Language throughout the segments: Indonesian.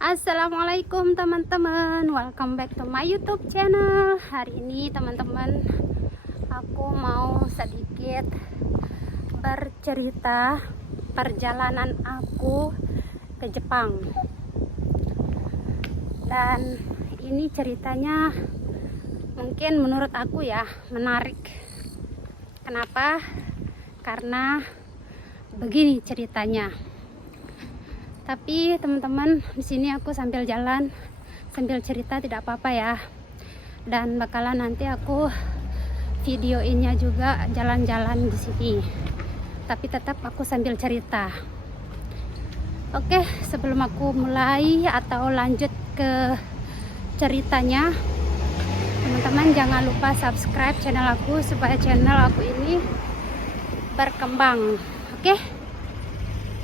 Assalamualaikum teman-teman, welcome back to my YouTube channel. Hari ini teman-teman, aku mau sedikit bercerita perjalanan aku ke Jepang. Dan ini ceritanya mungkin menurut aku ya menarik. Kenapa? Karena begini ceritanya. Tapi teman-teman, di sini aku sambil jalan, sambil cerita tidak apa-apa ya. Dan bakalan nanti aku videoinnya juga jalan-jalan di sini. Tapi tetap aku sambil cerita. Oke, sebelum aku mulai atau lanjut ke ceritanya, teman-teman jangan lupa subscribe channel aku supaya channel aku ini berkembang. Oke?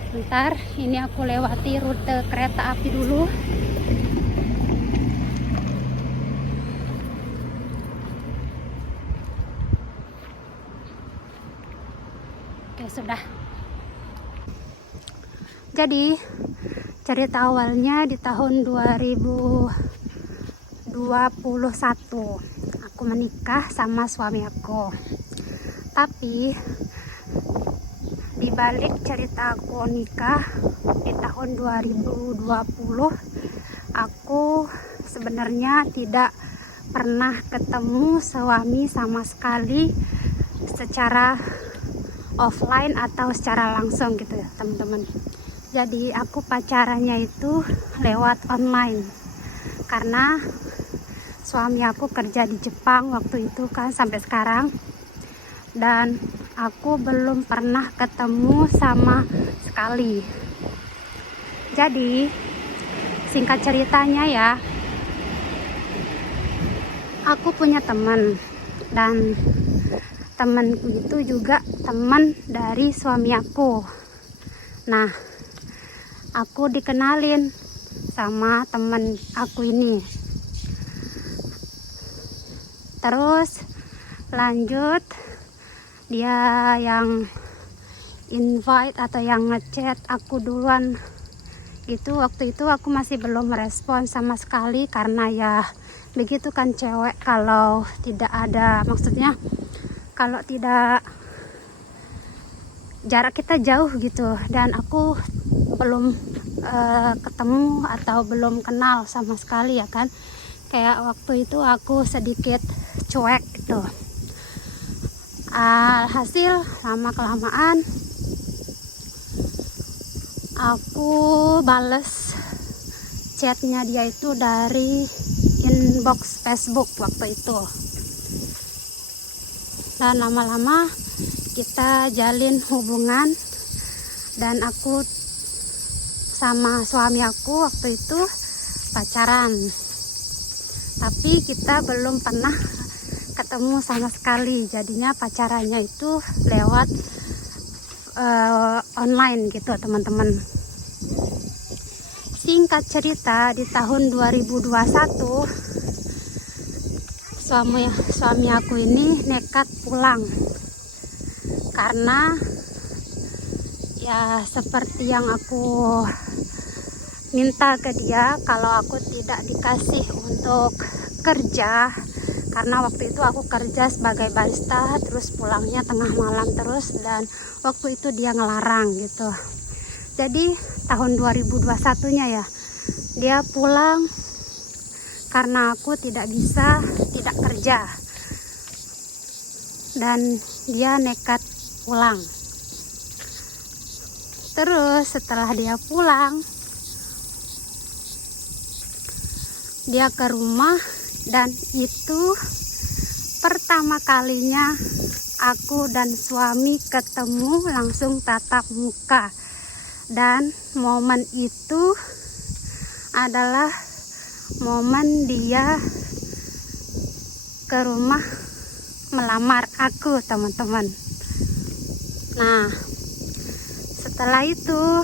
Bentar, ini aku lewati rute kereta api dulu. Oke, sudah. Jadi, cerita awalnya di tahun 2021. Aku menikah sama suami aku. Tapi di balik cerita aku nikah di tahun 2020, aku sebenarnya tidak pernah ketemu suami sama sekali secara offline atau secara langsung gitu ya teman-teman. Jadi aku pacarannya itu lewat online karena suami aku kerja di Jepang waktu itu kan sampai sekarang, dan aku belum pernah ketemu sama sekali. Jadi singkat ceritanya ya, aku punya teman, dan temanku itu juga teman dari suami aku. Nah, aku dikenalin sama teman aku ini. Terus lanjut, dia yang invite atau yang ngechat aku duluan gitu. Waktu itu aku masih belum merespon sama sekali karena ya begitu kan cewek, kalau tidak ada, maksudnya kalau tidak, jarak kita jauh gitu dan aku belum ketemu atau belum kenal sama sekali ya kan, kayak waktu itu aku sedikit cuek gitu. Hasil lama-kelamaan aku bales chatnya dia itu dari inbox Facebook waktu itu, dan lama-lama kita jalin hubungan, dan aku sama suami aku waktu itu pacaran, tapi kita belum pernah ketemu sama sekali. Jadinya pacarannya itu lewat online gitu teman-teman. Singkat cerita, di tahun 2021 suami aku ini nekat pulang karena ya seperti yang aku minta ke dia, kalau aku tidak dikasih untuk kerja, karena waktu itu aku kerja sebagai barista, terus pulangnya tengah malam terus, dan waktu itu dia ngelarang gitu. Jadi tahun 2021-nya ya, dia pulang karena aku tidak bisa, tidak kerja, dan dia nekat pulang. Terus setelah dia pulang, dia ke rumah, dan itu pertama kalinya aku dan suami ketemu langsung tatap muka. Dan momen itu adalah momen dia ke rumah melamar aku teman-teman. Nah, setelah itu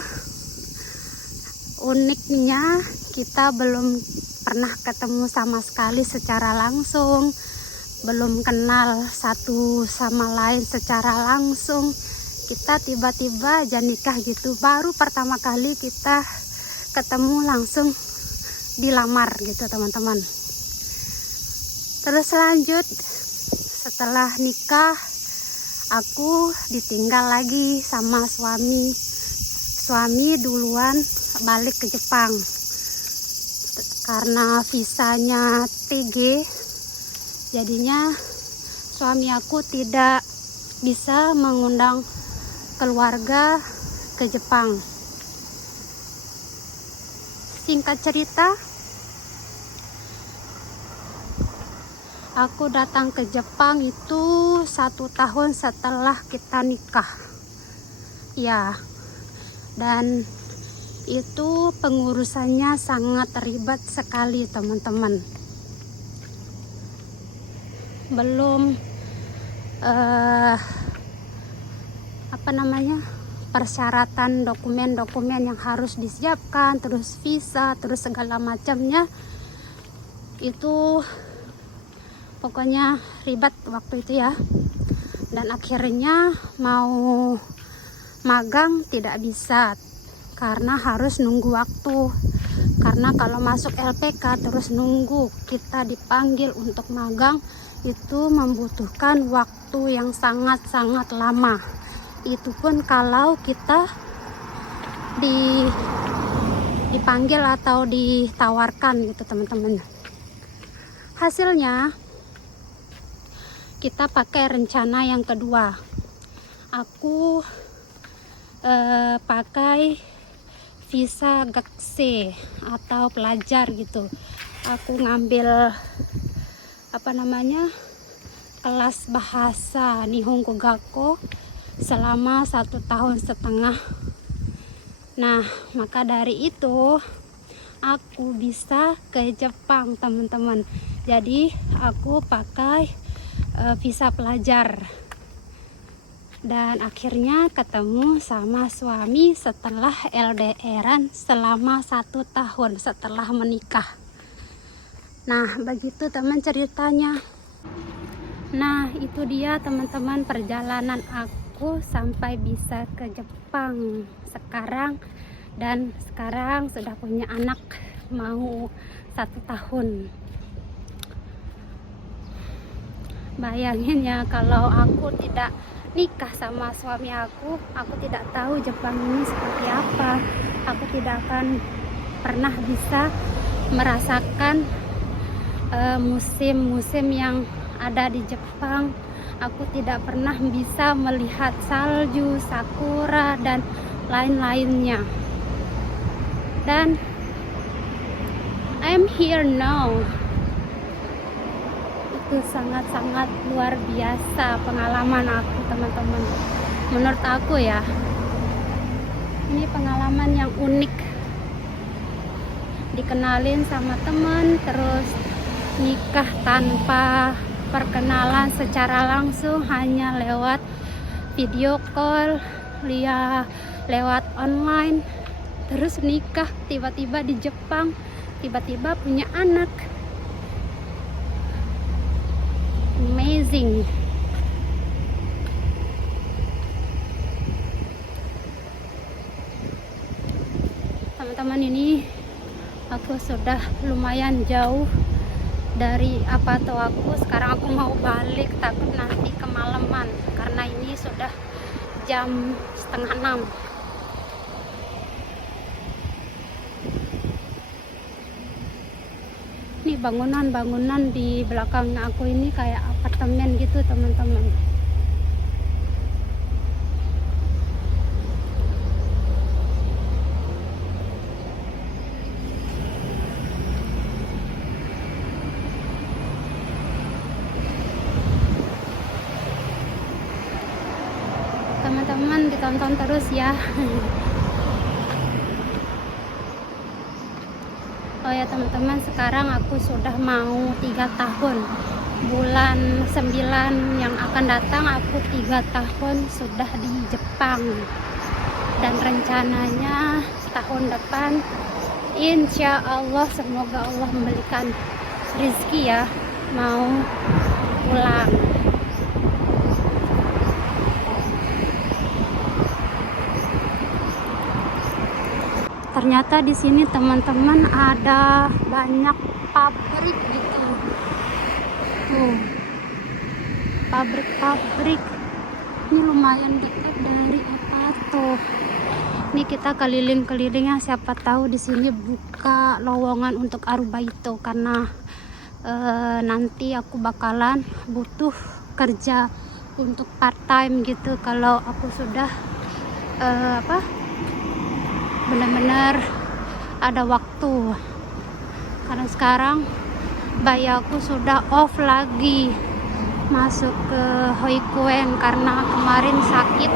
uniknya kita belum pernah ketemu sama sekali secara langsung, belum kenal satu sama lain secara langsung. Kita tiba-tiba aja nikah gitu. Baru pertama kali kita ketemu langsung dilamar gitu teman-teman. Terus lanjut, setelah nikah aku ditinggal lagi sama suami. Suami duluan balik ke Jepang karena visanya TG, jadinya suami aku tidak bisa mengundang keluarga ke Jepang. Singkat cerita, aku datang ke Jepang itu 1 tahun setelah kita nikah. Ya, dan itu pengurusannya sangat ribet sekali teman-teman. Belum persyaratan dokumen-dokumen yang harus disiapkan, terus visa, terus segala macamnya, itu pokoknya ribet waktu itu ya. Dan akhirnya mau magang tidak bisa karena harus nunggu waktu. Karena kalau masuk LPK terus nunggu kita dipanggil untuk magang, itu membutuhkan waktu yang sangat-sangat lama. Itu pun kalau kita dipanggil atau ditawarkan gitu teman-teman. Hasilnya kita pakai rencana yang kedua. Aku pakai visa gakse atau pelajar gitu. Aku ngambil kelas bahasa Nihongo Gakko selama 1,5 tahun. Nah, maka dari itu aku bisa ke Jepang teman-teman. Jadi aku pakai visa pelajar. Dan akhirnya ketemu sama suami setelah LDRan selama 1 tahun setelah menikah. Nah, begitu teman ceritanya. Nah, itu dia teman-teman perjalanan aku sampai bisa ke Jepang sekarang. Dan sekarang sudah punya anak mau 1 tahun. Bayangin ya, kalau aku tidak nikah sama suami aku tidak tahu Jepang ini seperti apa. Aku tidak akan pernah bisa merasakan musim-musim yang ada di Jepang. Aku tidak pernah bisa melihat salju, sakura, dan lain-lainnya. Dan I'm here now. Itu sangat-sangat luar biasa pengalaman aku teman-teman. Menurut aku ya, ini pengalaman yang unik. Dikenalin sama teman, terus nikah tanpa perkenalan secara langsung, hanya lewat video call, lewat online, terus nikah tiba-tiba di Jepang, tiba-tiba punya anak. Amazing. Teman-teman, ini aku sudah lumayan jauh dari Apato aku. Sekarang aku mau balik, takut nanti kemalaman karena ini sudah jam 5:30. Ini bangunan-bangunan di belakang aku ini kayak apartemen gitu teman-teman. Teman-teman ditonton terus ya. Oh ya teman-teman, sekarang aku sudah mau 3 tahun. Bulan 9 yang akan datang aku 3 tahun sudah di Jepang. Dan rencananya tahun depan insya Allah, semoga Allah memberikan rezeki ya, mau pulang. Ternyata di sini teman-teman ada banyak pabrik gitu. Tuh, pabrik-pabrik. Ini lumayan dekat dari apa tuh. Ini kita keliling-kelilingnya, siapa tahu di sini buka lowongan untuk arubaito karena nanti aku bakalan butuh kerja untuk part time gitu kalau aku sudah benar-benar ada waktu, karena sekarang bayi aku sudah off lagi masuk ke Hoikuen karena kemarin sakit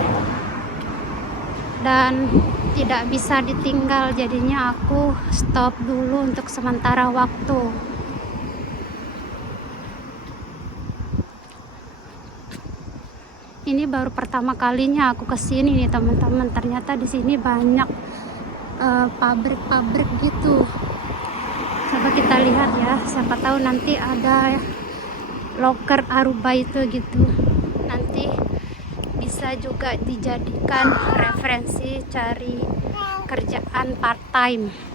dan tidak bisa ditinggal, jadinya aku stop dulu untuk sementara waktu. Ini baru pertama kalinya aku kesini nih teman-teman. Ternyata di sini banyak pabrik-pabrik gitu. Coba kita lihat ya, siapa tahu nanti ada loker arubaito gitu. Nanti bisa juga dijadikan referensi cari kerjaan part time.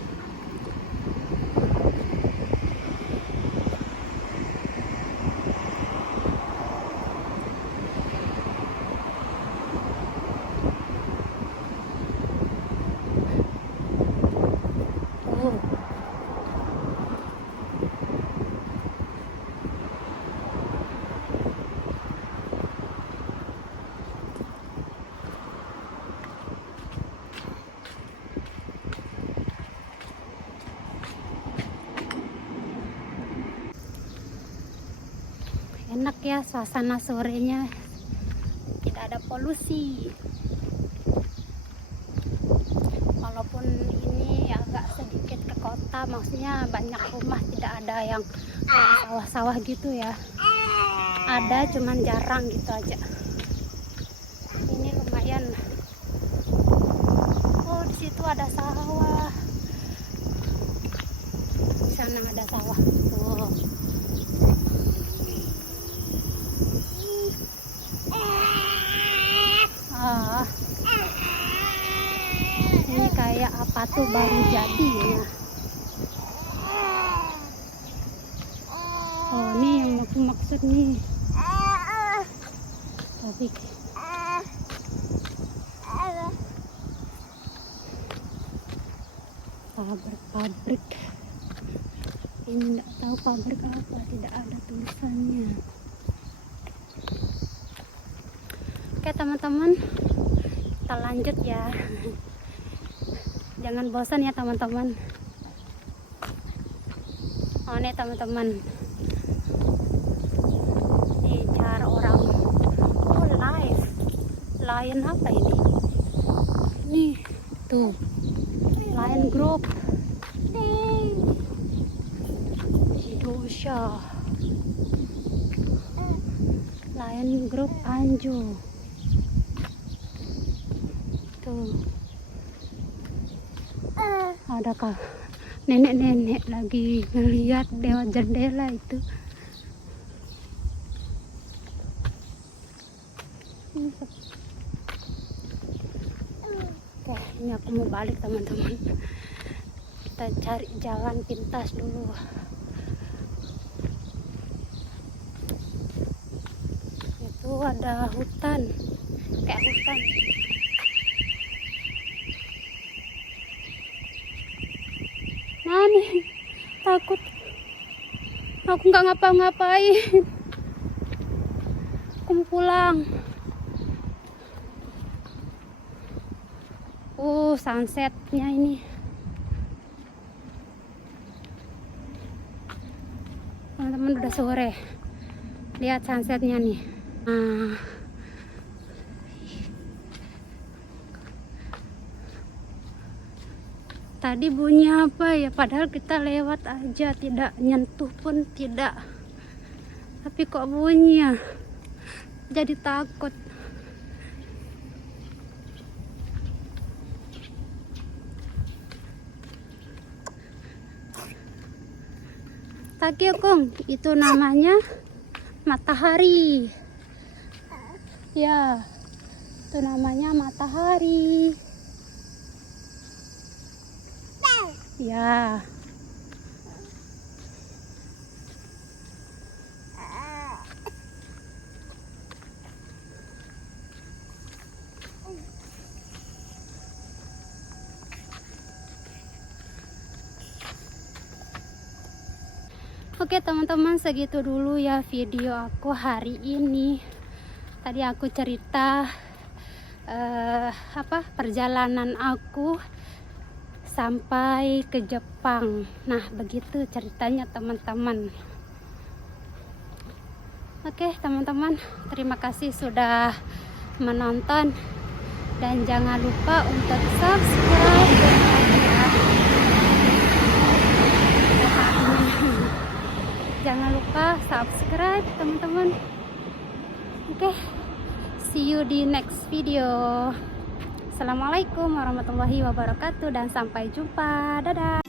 Enak ya suasana sorenya, tidak ada polusi. Walaupun ini agak sedikit ke kota, maksudnya banyak rumah, tidak ada yang sawah-sawah gitu ya. Ada cuman jarang gitu aja. Ini lumayan. Oh, di situ ada sawah. Di sana ada sawah. Tuh. Ini kayak apa tuh, baru jadi ya. Oh, ini yang aku maksud nih. Pabrik. Pabrik. Ini enggak tahu pabrik apa, tidak ada tulisannya. Oke teman-teman, kita lanjut ya. Jangan bosan ya teman-teman. Oh, nih teman-teman, ini cara orang. Oh, lion apa ini? Nih tuh, lion group Indonesia, lion group Anjo. Tuh, adakah nenek-nenek lagi ngeliat lewat jendela itu. Oke, ini aku mau balik teman-teman. Kita cari jalan pintas dulu. Itu ada hutan, kayak hutan. Nih, takut. Aku nggak ngapa-ngapain. Aku mau pulang. Sunsetnya ini. Teman-teman, udah sore. Lihat sunsetnya nih. Nah, tadi bunyi apa ya? Padahal kita lewat aja, tidak nyentuh pun tidak. Tapi kok bunyi ya? Jadi takut. Takyokong, itu namanya matahari. Ya, itu namanya matahari. Ya. Oke teman-teman, segitu dulu ya video aku hari ini. Tadi aku cerita perjalanan aku sampai ke Jepang. Nah begitu ceritanya teman-teman. Oke teman-teman, terima kasih sudah menonton dan jangan lupa untuk subscribe ya. Jangan lupa subscribe teman-teman. Oke, see you di next video. Assalamualaikum warahmatullahi wabarakatuh dan sampai jumpa. Dadah.